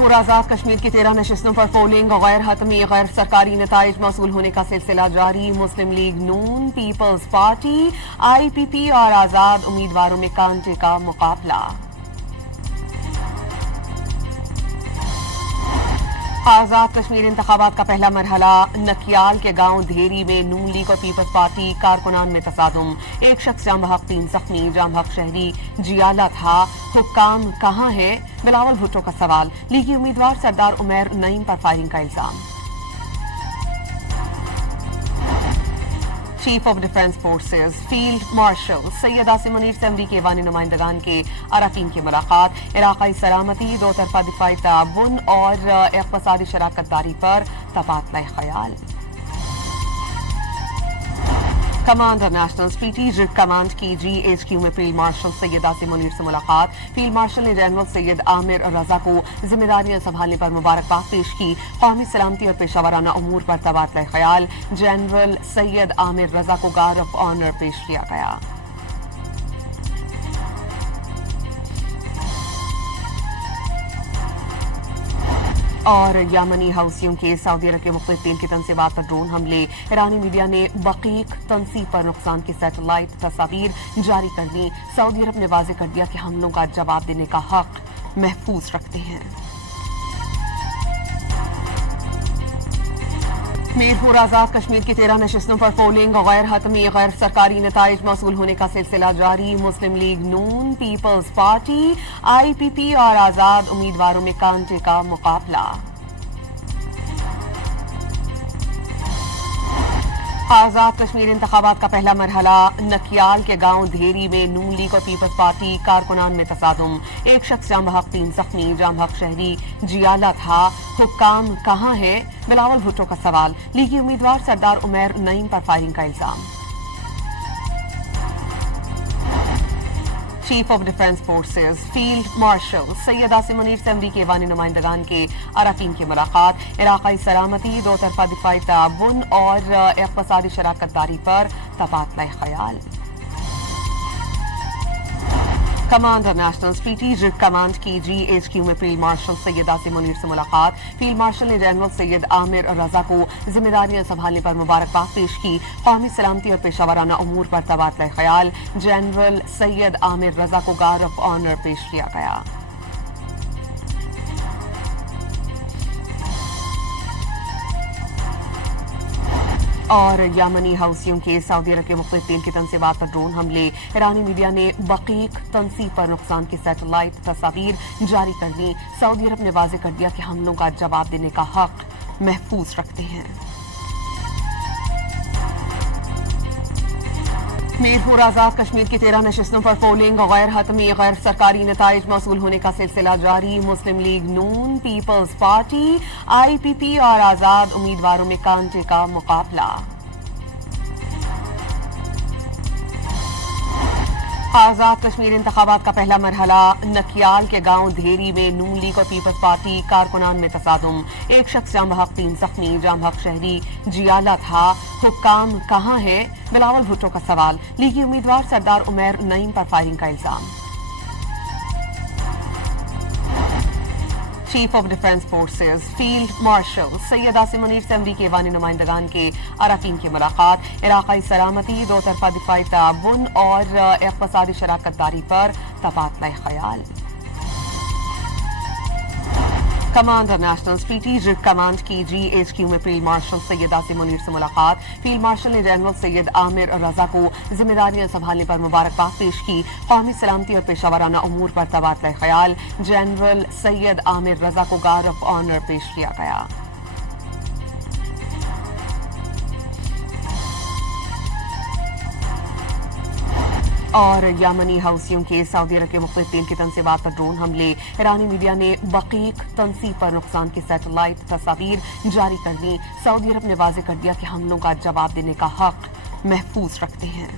मीरपुर आजाद कश्मीर की 13 नशिस्तों पर पोलिंग गैर हतमी गैर सरकारी नताइज मौसूल होने का सिलसिला जारी। मुस्लिम लीग नून, पीपल्स पार्टी, IPP और आजाद उम्मीदवारों में कांटे का मुकाबला। आजाद कश्मीर इंतखाबात का पहला मरहला। नकियाल के गांव धेरी में नून लीग और पीपल्स पार्टी कारकुनान में तसादुम। एक शख्स जाम बहक, 3 जख्मी। जाम बहक शहरी जियाला था, हुक्काम कहां है? बिलावल भुट्टो का सवाल। लीगी उम्मीदवार सरदार उमैर नईम पर फायरिंग का इल्जाम। Chief of defence forces field marshal Syed Asim Munir से अमरीकी ऐवानी नुमाइंदगान के अरकान की मुलाकात। इलाकाई सलामती, दो तरफा दिफाई ताउन और इक़्तिसादी शराकत दारी पर तबादला ख्याल। कमांडर नेशनल स्ट्रेटेजिक कमांड की GHQ में फील्ड मार्शल सैयद आसिम मुनीर से मुलाकात। फील्ड मार्शल ने जनरल सैयद आमिर रजा को जिम्मेदारियां संभालने पर मुबारकबाद पेश की। कौमी सलामती और पेशावराना उमूर पर तबादला ख्याल। जनरल सैयद आमिर रजा को गार्ड ऑफ ऑनर पेश किया गया। और यमनी हौसियों के सऊदी अरब के मुख्तलिफ तेल की तनसीबात पर ड्रोन हमले। ईरानी मीडिया ने बकीक तनसीब पर नुकसान की सैटेलाइट तस्वीर जारी कर दी। सऊदी अरब ने वाज़ेह कर दिया कि हमलों का जवाब देने का हक महफूज रखते हैं। मीरपुर आजाद कश्मीर की 13 नशिस्तों पर पोलिंग गैर हतमी गैर सरकारी नताइज मौसूल होने का सिलसिला जारी। मुस्लिम लीग नून, पीपल्स पार्टी, IPP और आजाद उम्मीदवारों में कांटे का मुकाबला। आजाद कश्मीर इंतखाबात का पहला मरहला। नकियाल के गांव धेरी में नून लीग और पीपल्स पार्टी कारकुनान में तसादुम। एक शख्स जाम बहक, 3 जख्मी। जाम बहक शहरी जियाला था, हुक्काम कहां है? बिलावल भुट्टो का सवाल। लीगी उम्मीदवार सरदार उमैर नईम पर फायरिंग का इल्जाम। Chief of defence forces field marshal Syed Asim Munir से अमरीकी ऐवानी नुमाइंदगान के अरकान की मुलाकात। इलाकाई सलामती, दो तरफा दिफाई ताउन और इक़्तिसादी शराकत दारी पर तबादला ख्याल। कमांडर नेशनल स्ट्रेटेजिक कमांड की GHQ में फील्ड मार्शल सैयद आसिम मुनीर से मुलाकात। फील्ड मार्शल ने जनरल सैयद आमिर रजा को जिम्मेदारियां संभालने पर मुबारकबाद पेश की। कौमी सलामती और पेशावराना उमूर पर तबादला ख्याल। जनरल सैयद आमिर रजा को गार्ड ऑफ ऑनर पेश किया गया। और यमनी हौसियों के सऊदी अरब के मुख्तलिफ तेल की तनसीबात पर ड्रोन हमले। ईरानी मीडिया ने बकीक तनसीब पर नुकसान की सैटेलाइट तस्वीर जारी कर दी। सऊदी अरब ने वाज़ेह कर दिया कि हमलों का जवाब देने का हक महफूज रखते हैं। मीरपुर आजाद कश्मीर की 13 नशिस्तों पर पोलिंग गैर हतमी गैर सरकारी नताइज मौसूल होने का सिलसिला जारी। मुस्लिम लीग नून, पीपल्स पार्टी, IPP और आजाद उम्मीदवारों में कांटे का मुकाबला। आजाद कश्मीर इंतखाबात का पहला मरहला। नकियाल के गांव धेरी में नून लीग और पीपल्स पार्टी कारकुनान में तसादुम। एक शख्स जाम बहक, 3 जख्मी। जाम बहक शहरी जियाला था, हुक्काम कहां है? बिलावल भुट्टो का सवाल। लीगी उम्मीदवार सरदार उमैर नईम पर फायरिंग का इल्जाम। Chief of defence forces field marshal Syed Asim Munir से अमरीकी ऐवानी नुमाइंदगान के अरकान की मुलाकात। इलाकाई सलामती, दो तरफा दिफाई ताउन और इक़्तिसादी शराकत दारी पर तबादला ख्याल। कमांडर नेशनल स्ट्रेटेजिक कमांड की GHQ में फील्ड मार्शल सैयद आसिम मुनीर से मुलाकात। फील्ड मार्शल ने जनरल सैयद आमिर रजा को जिम्मेदारियां संभालने पर मुबारकबाद पेश की। कौमी सलामती और पेशावराना उमूर पर तबादला ख्याल। जनरल सैयद आमिर रजा को गार्ड ऑफ ऑनर पेश किया गया। और यमनी हौसियों के सऊदी अरब के मुख्तलिफ तेल की तनसीबात पर ड्रोन हमले। ईरानी मीडिया ने बकीक तनसीब पर नुकसान की सैटेलाइट तस्वीर जारी कर दी। सऊदी अरब ने वाज़ेह कर दिया कि हमलों का जवाब देने का हक महफूज रखते हैं।